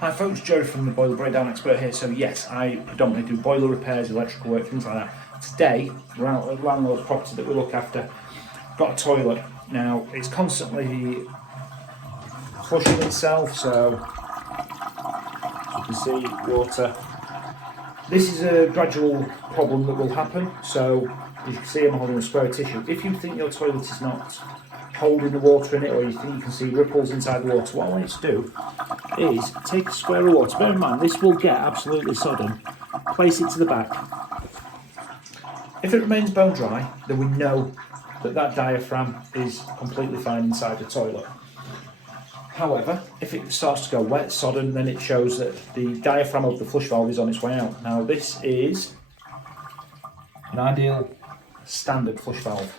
Hi folks, Joe from the Boiler Breakdown Expert here. So yes, I predominantly do boiler repairs, electrical work, things like that. Today, we're out at a landlord's property that we look after. Got a toilet. Now, it's constantly flushing itself, so as you can see, water. This is a gradual problem that will happen, so as you can see I'm holding a square of tissue. If you think your toilet is not holding the water in it, or you think you can see ripples inside the water, what I want you to do is take a square of water. Bear in mind, this will get absolutely sodden. Place it to the back. If it remains bone dry, then we know that that diaphragm is completely fine inside the toilet. However, if it starts to go wet, sodden, then it shows that the diaphragm of the flush valve is on its way out. Now this is an ideal standard flush valve.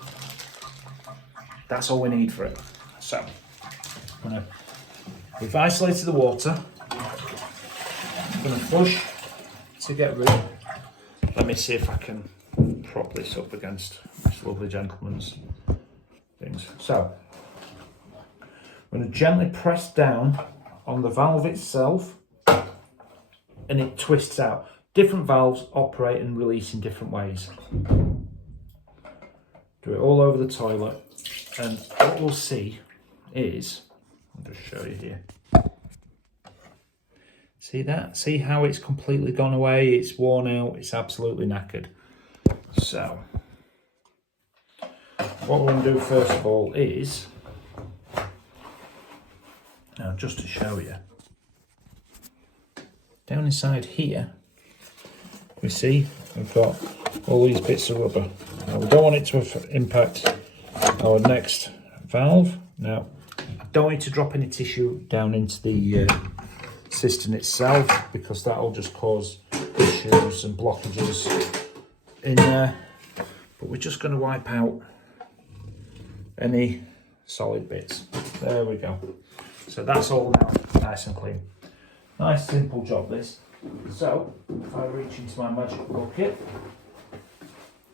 That's all we need for it. So, we've isolated the water. I'm going to flush to get rid. Let me see if I can prop this up against this lovely gentleman's things. So, I'm going to gently press down on the valve itself and it twists out. Different valves operate and release in different ways. Do it all over the toilet, and what we'll see is, I'll just show you here. See that? See how it's completely gone away? It's worn out, it's absolutely knackered. So, what we're going to do first of all is, now just to show you, down inside here, we see we've got all these bits of rubber. Now we don't want it to impact our next valve. Now, I don't want it to drop any tissue down into the cistern itself, because that will just cause issues and blockages in there. But we're just going to wipe out any solid bits. There we go. So that's all now nice and clean. Nice simple job this. So if I reach into my magic bucket,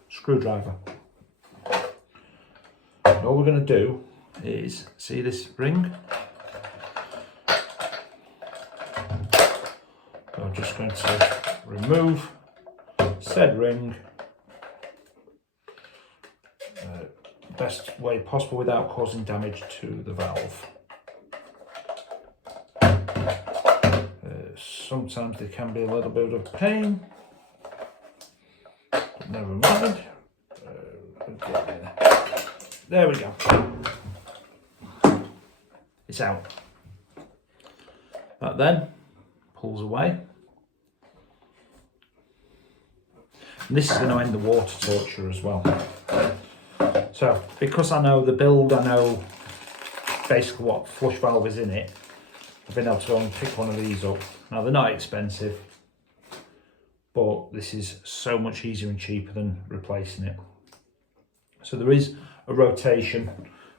screwdriver. And all we're going to do is, see this ring? So I'm just going to remove said ring best way possible without causing damage to the valve. Sometimes there can be a little bit of pain, but never mind. There we go. It's out. That then pulls away. And this is going to end the water torture as well. So, because I know the build, I know basically what flush valve is in it, I've been able to go and pick one of these up. Now they're not expensive, but this is so much easier and cheaper than replacing it. So there is a rotation,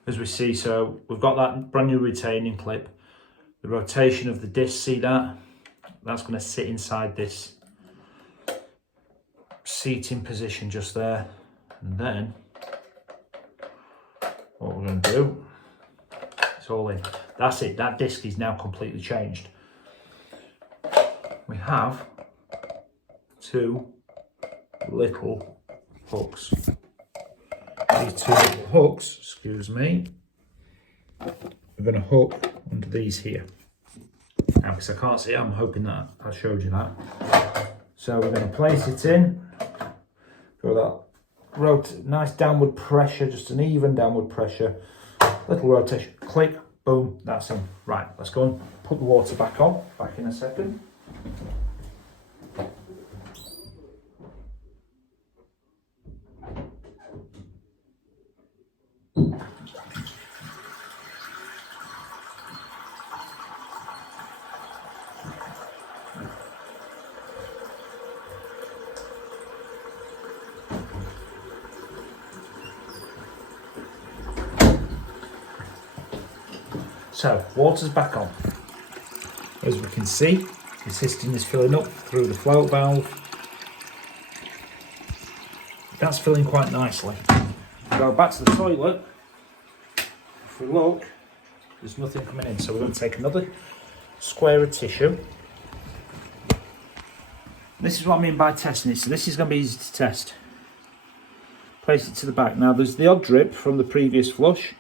as we see. So we've got that brand new retaining clip. The rotation of the disc, see that? That's going to sit inside this seating position just there. And then what we're going to do, it's all in. That's it, that disc is now completely changed. We have two little hooks. These two little hooks, excuse me, we're going to hook under these here. Now, because I can't see it, I'm hoping that I showed you that. So we're going to place it in, go that nice downward pressure, just an even downward pressure, little rotation, click, boom, that's in. Right, let's go and put the water back on, back in a second. So, water's back on. As we can see, the cistern is filling up through the float valve. That's filling quite nicely. Go back to the toilet. If we look, there's nothing coming in. So we're going to take another square of tissue. This is what I mean by testing it. So this is going to be easy to test. Place it to the back. Now there's the odd drip from the previous flush,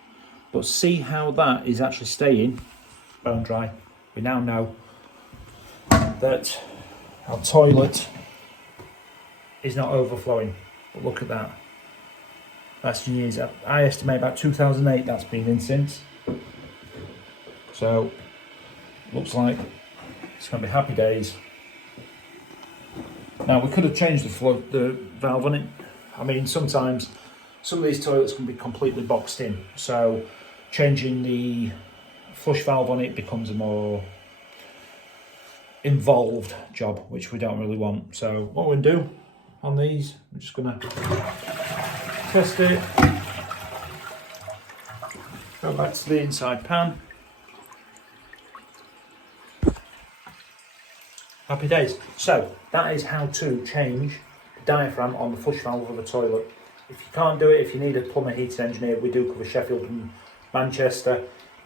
but see how that is actually staying bone dry. We now know that our toilet is not overflowing. But look at that. That's years. I estimate about 2008 that's been in since. So looks like it's going to be happy days. Now we could have changed the valve on it. I mean, sometimes some of these toilets can be completely boxed in, so changing the flush valve on it becomes a more involved job, which we don't really want. So what we're going to do on these, I'm just going to test it. Go back to the inside pan. Happy days. So that is how to change the diaphragm on the flush valve of a toilet. If you can't do it, if you need a plumber, heating engineer, we do cover Sheffield and Manchester.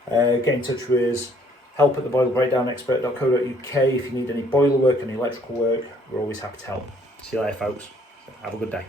Get in touch with us. Help at theboilerbreakdownexpert.co.uk. If you need any boiler work, any electrical work, we're always happy to help. See you later, folks. Have a good day.